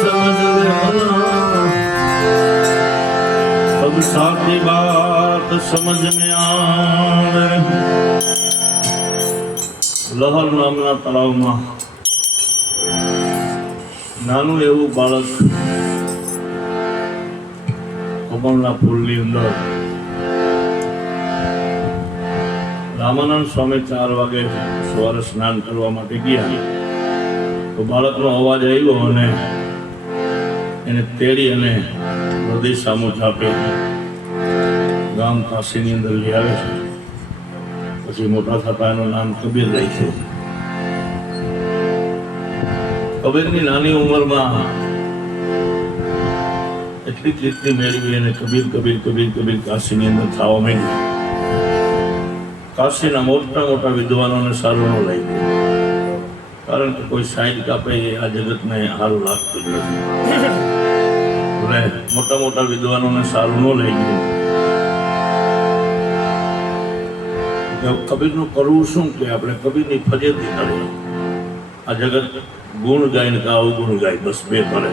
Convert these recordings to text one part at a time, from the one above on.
समझ ले मना, अब सारी बात समझ में आवे। લહર નામના તળાવમાં નાનું એવું બાળક કમળના ફૂલની અંદર રામાનંદ સ્વામી 4 વાગે સવારે સ્નાન કરવા માટે ગયા તો બાળકનો અવાજ આવ્યો અને એને તેડી અને હૃદય સામું ચાપે ગામ કાશીની અંદર લઈ આવે છે. પછી મોટા થતા એનું નામ કબીર રહી છે. કબીરની નાની ઉંમરમાં એટલી કીર્તિ મેળવી અને કબીર કબીર કબીર કબીર કાશીની અંદર થવા માંડ્યું. કાશીના મોટા મોટા વિદ્વાનોને સારું ન લાગ્યું, કારણ કે કોઈ સાઈડ કાપે એ આ જગતને સારું લાગતું જ નથી. એટલે મોટા મોટા વિદ્વાનોને સારું ન લાગ્યું. કબીરનું કરવું શું કે આપણે કબીરની ફરિયાદી કરીએ. આ જગત ગુણ ગાય ને અવગુણ ગાય, બસ બે કરે.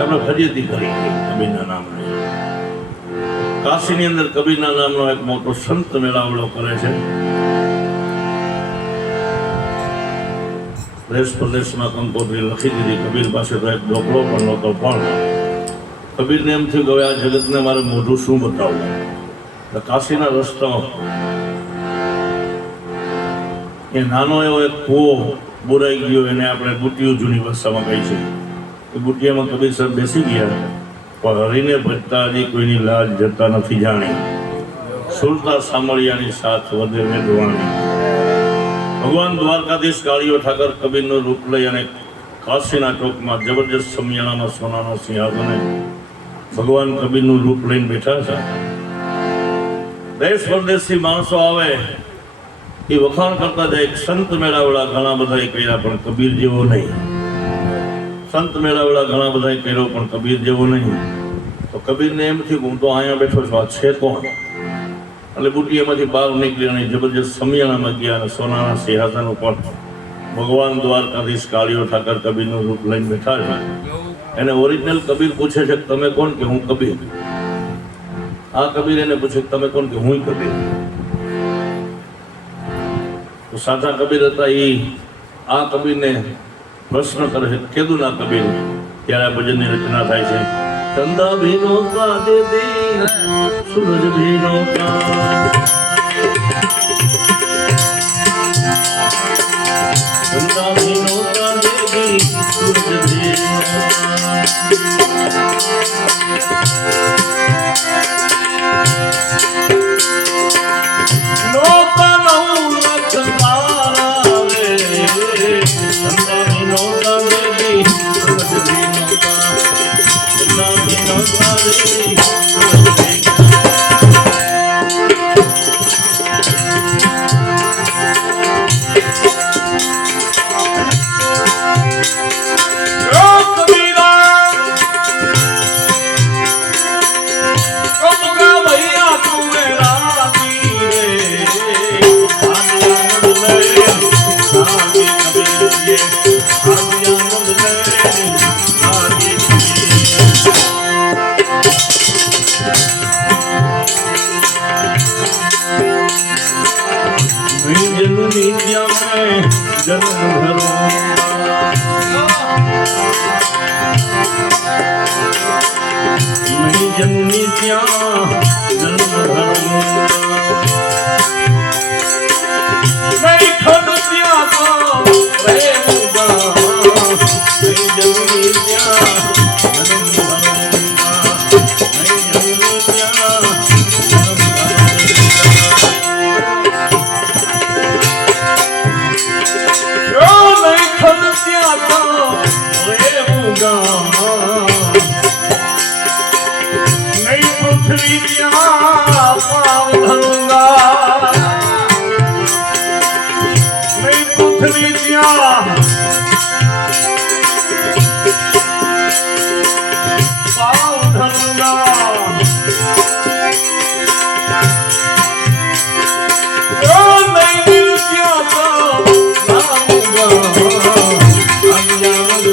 આપણે ફરિયાદી કરીએ કબીરના નામને. કાશીની અંદર કબીરના નામનો એક મોટો સંત મેળાવડો કરે છે. દેશ પ્રદેશમાં કંકોત્રી લખી દીધી. કબીર પાસે તો એક ઢોકળો પણ નહોતો, પણ કબીરને એમ થયું કે હવે આ જગતને મારે મોઢું શું બતાવવું. કાશીના રસ્તો એ નાનો એવો એક કૂવો બોરાઈ ગયો, એને આપણે બુટિયું જૂની ભાષામાં કહી છે. એ બુટિયામાં કબીર સાહેબ બેસી ગયા, પણ હરીને ભજતા હજી કોઈની લાજ જતા નથી જાણી. સુરતા સામળિયાની સાથ વધે વેદવાણી. ભગવાન દ્વારકાધીશ કાળિયો ઠાકર કબીરનું રૂપ લઈ અને કાશીના ચોકમાં જબરજસ્ત સમિયાણામાં સોનાના સિંહાસને ભગવાન કબીરનું રૂપ લઈને બેઠા છે. દેશ પરદેશથી માણસો આવે એ વખાણ કરતા જાય. સંત મેળાવડા ઘણા બધા કર્યા પણ કબીર જેવો નહીં. સંત મેળાવડા ઘણા બધા કર્યો પણ કબીર જેવો નહીં. તો કબીરને એમ થયું હું તો અહીંયા બેઠો છું, આ છે કોણ? એટલે બુટિયામાંથી બહાર નીકળી અને જબરજસ્ત સમિયાણામાં ગયા અને સોનાના સિંહાસન ઉપર ભગવાન દ્વારકાધીશ કાળિયો ઠાકર કબીરનું રૂપ લઈને બેઠા છે. એને ઓરિજિનલ કબીર પૂછે છે તમે કોણ? કે હું કબીર. આ કબીર એને પૂછે તમે કોણ? કે હું કબીર. તો સાચા કબીર હતા એ આ કબીરને પ્રશ્ન કરે છે, કેદું ના કબીર? ત્યારે આ ભજનની રચના થાય છે. ચંદા ભીનો કા દેદી સૂરજ ભીનો કા, ચંદા ભીનો કા દેદી સૂરજ ભીનો જન્મી ત્યાં જન્મ નહીં ખડ ત્યાં તો પ્રેમ જન્મી ત્યાં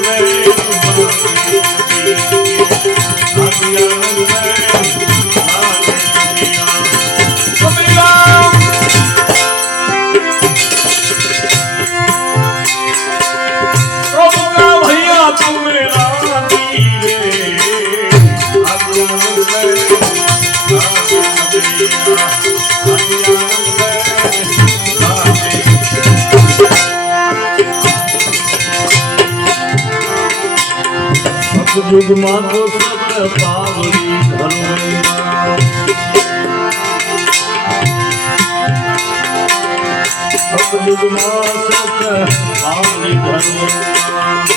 Hey યુગમાં તો સત પાવડી ધર્મમાં યુગમાં સત પાવડી ધર્મમાં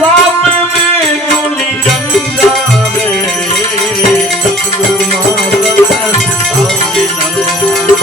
વાપ મેં ડોલી ગંગા રે યુગમાં સત પાવડી ધર્મમાં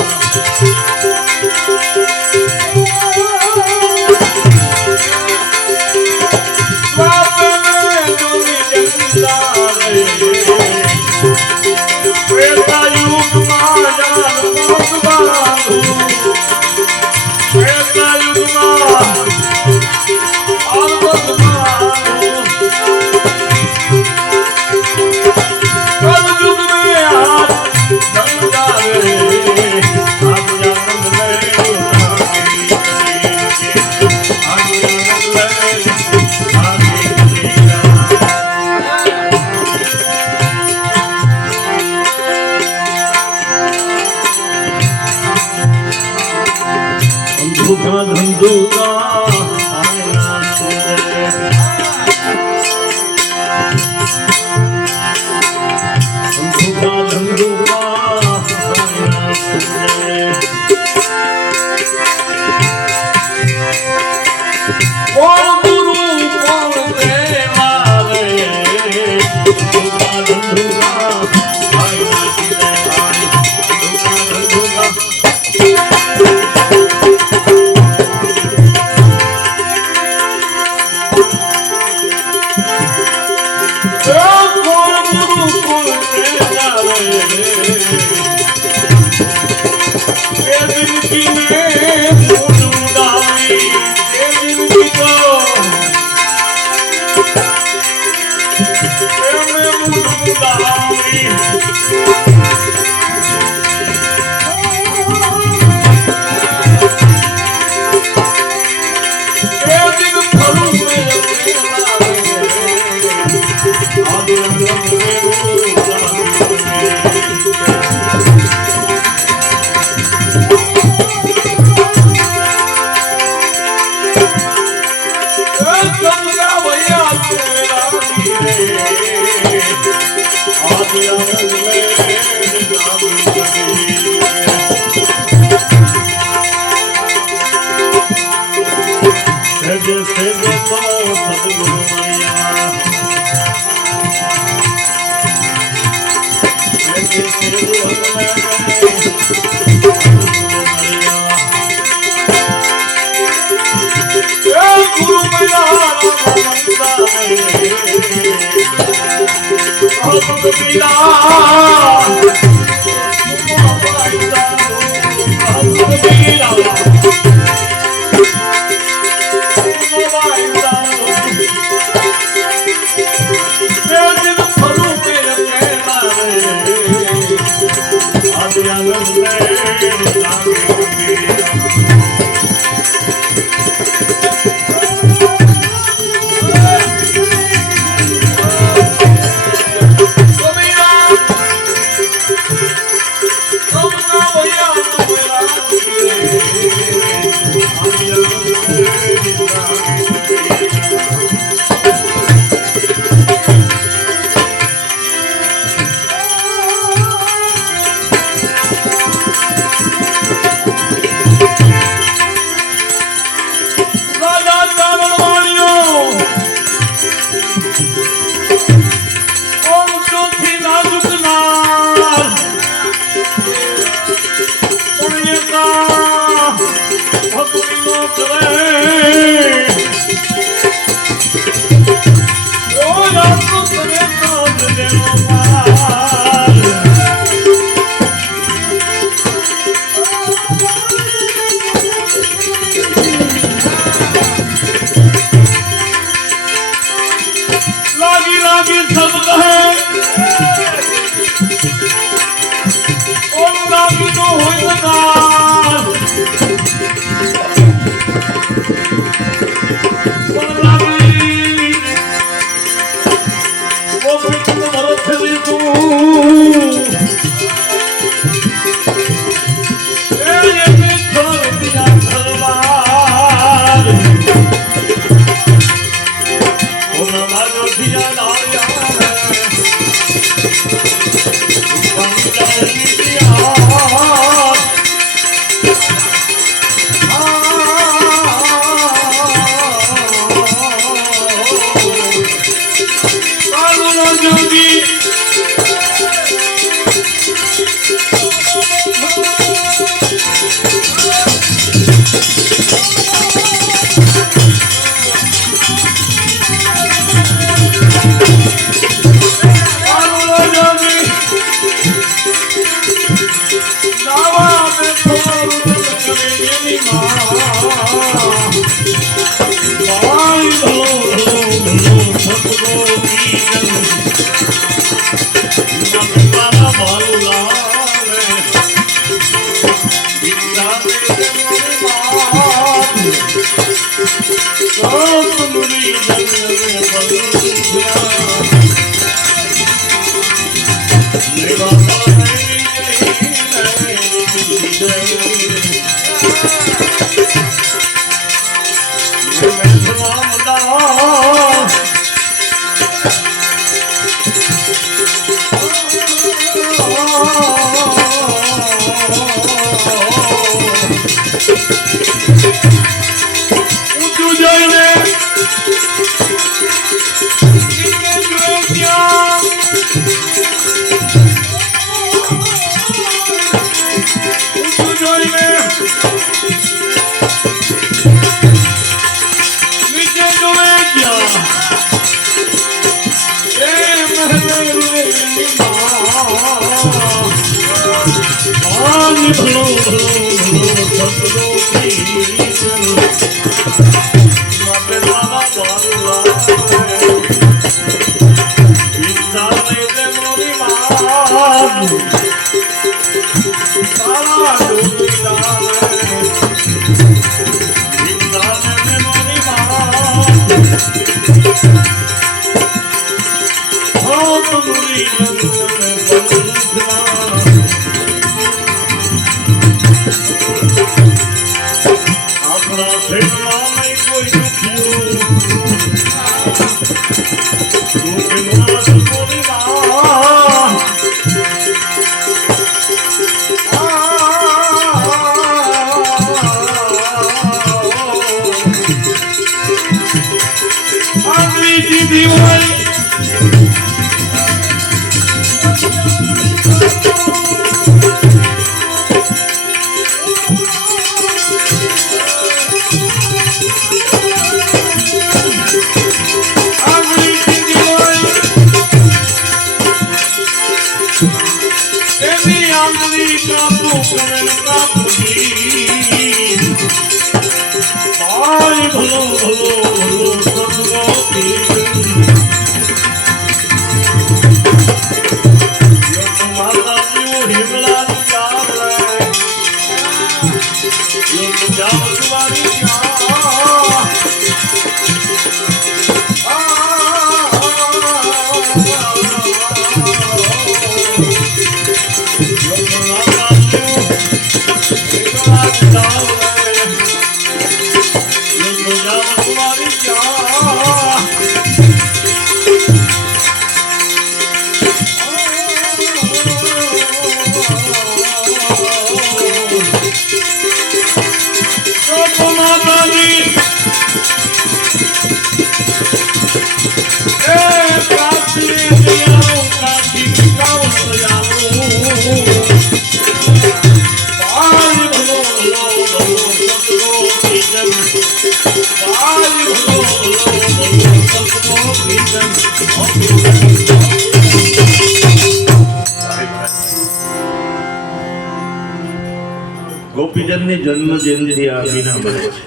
ગોપીજનની જન્મ જયંતિ આ વિના બને છે.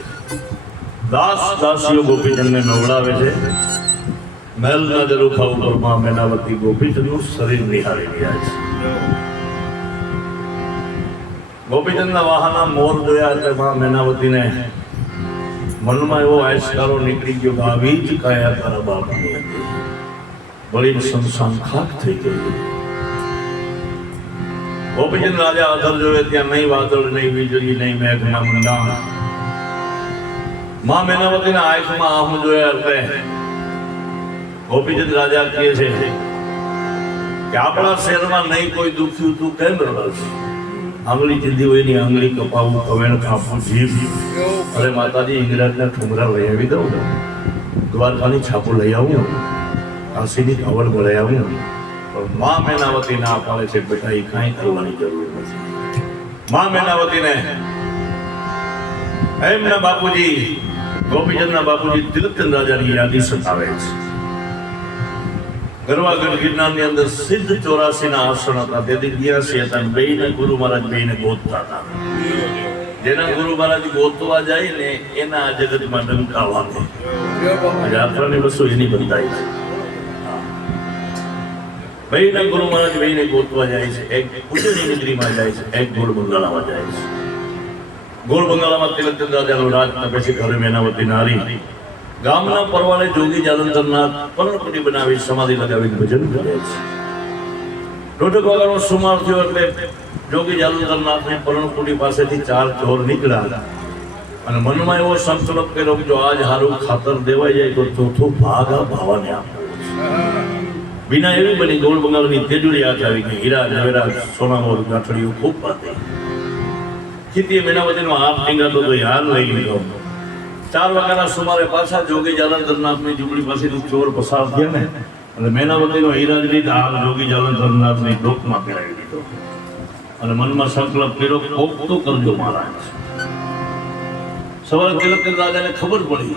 દાસ દાસીઓ ગોપીજનને નવડાવે છે. મહેલના ઝરૂખા ઉપરમાં મેનાવતી ગોપીજનનું શરીર નિહાળી રહ્યા છે. ગોપીજનના વાહના મોર જોયા એટલે માં મેનાવતીને મનમાં એવો આયસ્કારો નીકળી ગયો કે આવી જ કાયા તારા બાપની હતી, વળી સંસાન ખાક થઈ ગઈ. ગોપીજન રાજા અધર જોયે ત્યાં નહીં વાદળ, નહીં વીજળી, નહીં મેઘના મંડાણ. માં મેનાવતીના આંખમાં આહું જોયા એટલે ગોપીચંદ રાજા કહે છે કે આપણા શહેરમાં નહીં કોઈ દુખ્યું તું કેમ રડસ? આંગળી ચીંધી હોય ની આંગળી કપાવું, કવેણ કાપવું, જીભ. અરે માતાજી, ઇંગ્રેજના ઠુમરા લઈ આવી દઉં, દ્વારકાની છાપો લઈ આવું, કાશીની કાવડ ભરાઈ આવું, પણ મા મેનાવતી ના પાડે છે બેટા, એ કાંઈ કરવાની જરૂર નથી. મા મેનાવતીને એમના બાપુજી, ગોપીચંદના બાપુજી તિલકચંદ રાજાની યાદી સતાવે છે. ગરવાગઢ ગિરનારની અંદર સિદ્ધ 84 ના આસન હતા. તેથી 82 હતા. બેયને ગુરુ મહારાજ બેયને ગોતતા હતા. જેના ગુરુ મહારાજ ગોતવા જાય ને એના જગતમાં ડંકા વાગે. યાત્રાની વસ્તુ એની બંધાય છે. બેયના ગુરુ મહારાજ બેયને ગોતવા જાય છે. એક ઉજ્જૈની નગરીમાં જાય છે, એક ગોળબંગાળામાં જાય છે. ગોળબંગાળામાં તિલકચંદ રાજાનો રાજ તપે છે. ઘરે મેનાવતી નારી ગામના પરવાળે જોગી જાલંધરનાથ પર્ણકુટી બનાવી સમાધિ લગાવી ભજન કરે છે. દોઢક વાગ્યાનો સુમાર થયો એટલે જોગી જાલંધરનાથની પર્ણકુટી પાસેથી 4 ચોર નીકળ્યા અને મનમાં એવો સંકલ્પ કર્યો કે જો આજ હારું ખાતર દેવાઈ જાય તો ચોથો ભાગ આ ભાવાને આપવો છે. વિના એવી બની ગોળ બંગાળની તેજુરી હાથ આવી ગઈ. હીરા જવેરાત સોનામોર ગાંઠડીઓ ખૂબ બાંધી. ખીતીએ મેનાવતીનો હાથ ટીંગાતો તો હાર લઈ લીધો. 4 વાગ્યાના સુમારે પાછા જોગી જાલંધરનાથની ઝૂંપડી પાસેથી ચોર પસાર થયા ને એટલે મેનાવતીનો હીરાજની હાર જોગી જાલંધરનાથની ડોકમાં પહેરાવી દીધો અને મનમાં સંકલ્પ કર્યો, કોક તો કરજો મહારાજ. સવારે તિલકચંદ રાજાને ખબર પડી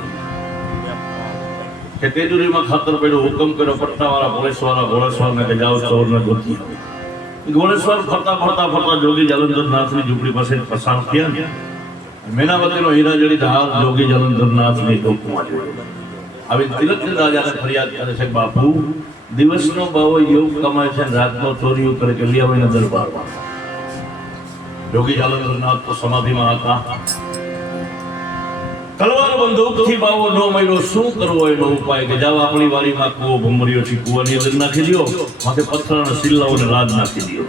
કે તેજુરીમાં ખાતર પડ્યો. હુકમ કર્યો પટ્ટાવાળા ઘોડેસવારને કે જાઓ ચોરને ગોતી આવો. ઘોડેસવાર ફરતા જોગી જાલંધરનાથની ઝૂંપડી પાસે પસાર થયા. મેનાવતીનો હીરાજડી હાર જોગી જાલંધરનાથની ડોકમાં જોયો. હવે તિલકચંદ રાજાને ફરિયાદ કરે છે, બાપુ દિવસનો બાવો યોગ કમાય છે, રાતનો ચોરીઓ કરે કે લિયાવાના દરબારમાં. જોગી જાલંધરનાથ તો સમાધિમાં હતા. તલવાર બંદૂકથી બાવો ન મળ્યો, શું કરવો એનો ઉપાય? કે જાવ આપણી વાડીમાં કૂવો ભમર્યો છે, કૂવાની અંદર નાખી દો, માથે પથ્થરના સિલ્લાઓને રાજ નાખી દો.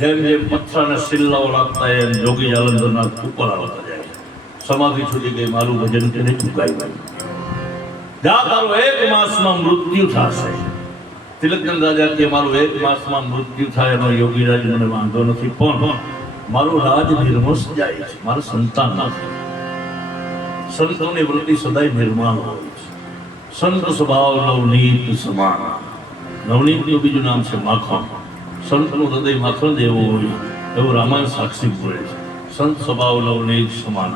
જેમ જેમ પથ્થરના સિલ્લાઓ લાગતા એમ જોગી જાલંધરનાથ ઉપર આવતા જાય. સમાધિ છૂટી ગઈ, મારું ભજન તેને ચૂકાયું. જા તારો 1 માસમાં મૃત્યુ થશે. તિલકચંદ રાજા કે મારું 1 માસમાં મૃત્યુ થાય એનો યોગી રાજ મને વાંધો નથી, પણ મારું રાજ નિર્મસ જાય છે, મારા સંતાન નથી. સંતોની વૃત્તિ સદાય નિર્માણ હોય છે. સંત સ્વભાવ નવનીત સમાન. નવનીતનું બીજું નામ છે માખણ. સંતનું હૃદય માખણ જેવું હોય એવું રામાયણ સાક્ષી બોલે છે. સંત સ્વભાવ નવનીત સમાન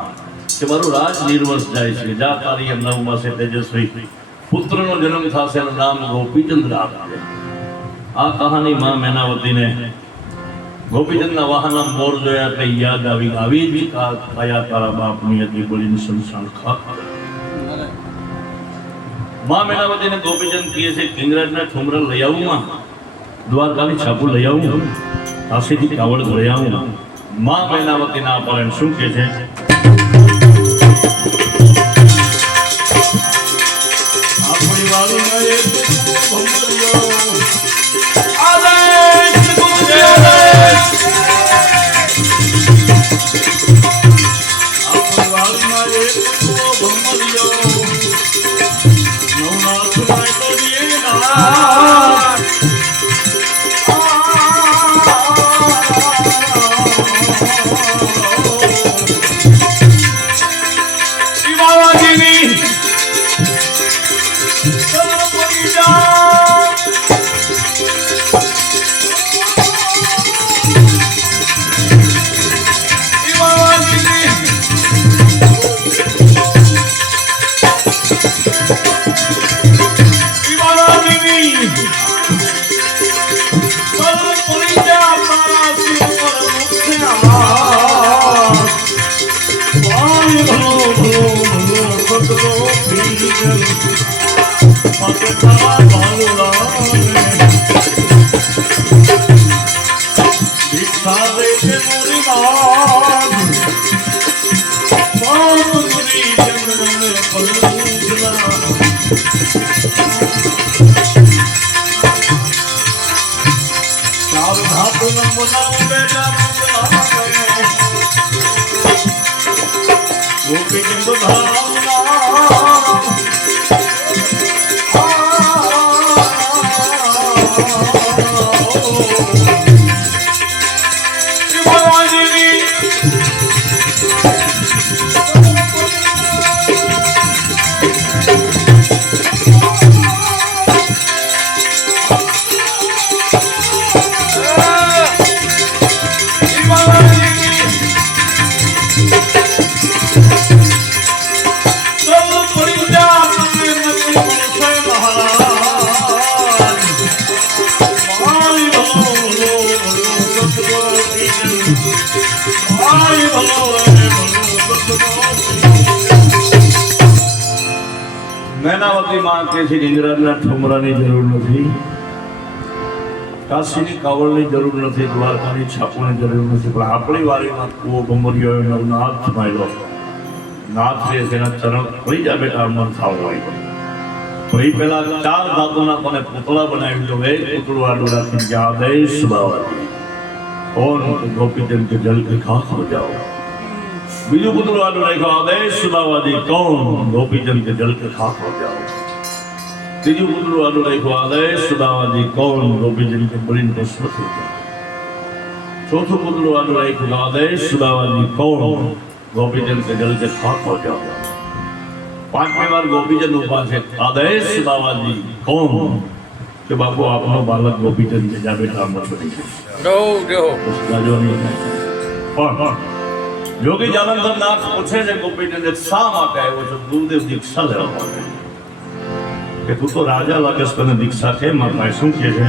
કે મારું રાજ નિર્વસ જાય છે. જા તારીખ 9 માસે તેજસ્વી પુત્રનો જન્મ થશે એનું નામ ગોપીચંદ રાખજે. આ કહાની માં મેનાવતીને ગોપીચંદના વાહના મોર જોયા એટલે યાદ આવી જ કાયા તારા બાપની હતી બોલીને સંસાર ખાતા. માં મેનાવતીને ગોપીચંદ કહે છે કે ઇંગ્રેજના ઠુમરા લઈ આવું, માં દ્વારકાની છાપુ લઈ આવું, કાશીથી કાવડ લઈ આવું. માં મેનાવતી ના પાડે. શું કહે છે? નૈનાવતી માં કે છે ઇંગરાજના ઠુમરાની જરૂર નથી, કાશીની કાવળની જરૂર નથી, દ્વારકાની છાપોની જરૂર નથી, પણ આપણી વારીમાં કુવો ગમરિયો નવનાથ માયલો નાથ રે તેના ચરણ પડી જા બેટા અમર થાવ હોય. પણ એ પેલા 4 ધાતુના કોને પુતળા બનાવી દો. એક પુતળું આડું રાખીને કે આદેશ બાવાજી कौन गोपीचंद के जल के खाक हो जाओ. बीजू पुतळું આડું રાખ્યું આદેશ બાવાજી कौन गोपीचंद के जल के खाक हो जाओ. ત્રીજું પુતળું આડું રાખ્યું આદેશ બાવાજી कौन गोपीचंद के बलिन भस्म हो जाओ. ચોથું પુતળું આડું રાખ્યું આદેશ બાવાજી कौन गोपीचंद के जल के खाक हो जाओ. પાંચમી વાર ગોપીચંદ ઉભા છે આદેશ બાવાજી कौन કે બાપુ આપનો બાલક ગોપીચંદ છે જા બેટા અમર બની જાય. યોગી જાલંધર નાથ પૂછે છે ગોપીચંદ શા માટે આવ્યો છો? ગુરુદેવ દીક્ષા લેવા માટે. કે તું તો રાજા લાગેશ, તને દીક્ષા છે? માતા શું કહે છે?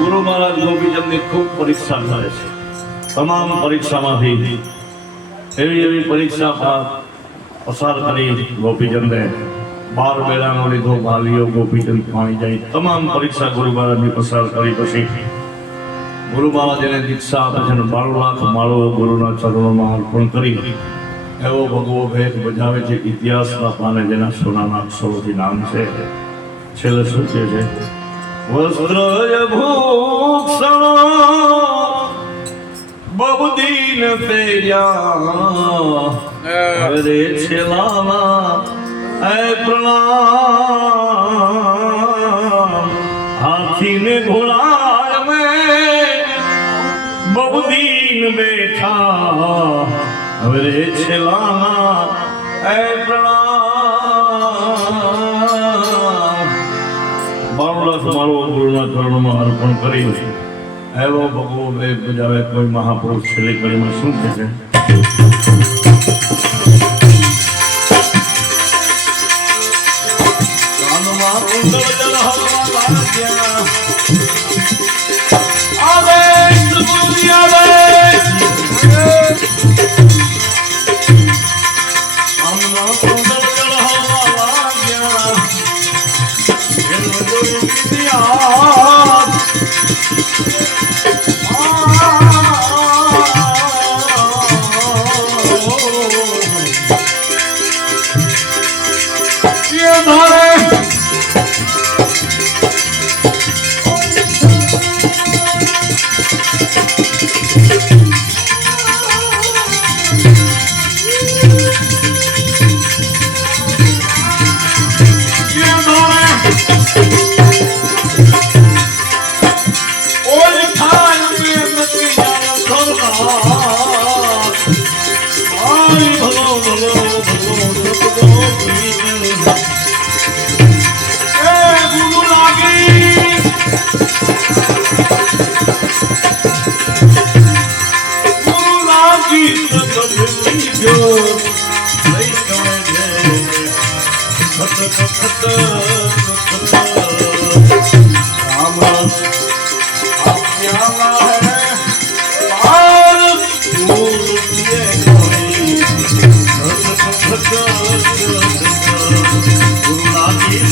ગુરુ મહારાજ ગોપીચંદની ખૂબ પરીક્ષા કરે છે. તમામ પરીક્ષામાંથી એવી પરીક્ષા પસાર કરી ગોપીચંદે 12 બેડાનો લીધો ભાલીઓ ગોપીચંદ પાણી જાય. તમામ પરીક્ષા ગુરુ મહારાજની પસાર કરી પછી ગુરુ મહારાજ એને દીક્ષા આપે છે અને 12 લાખ માળો ગુરુના ચરણોમાં અર્પણ કરી એવો ભગવો ભેદ બજાવે છે. ઇતિહાસના પાને જેના સોનાના અક્ષરોથી નામ છે. છેલ્લે શું કહે છે? વસ્ત્ર ભૂષણ બબુદીન પેર્યા રે છેલાના એ પ્રણામ હાથીને ઘોડા મેં બબુદીન બેઠા રે છેલાના એ પ્રણામ. 12 લાખ માળો ગુરુના ચરણોમાં અર્પણ કરી એવો ભગવો વેગ બજાવે કોઈ મહાપુરુષ છેલ્લી કડીમાં શું કહે છે? ગુરુ નાનક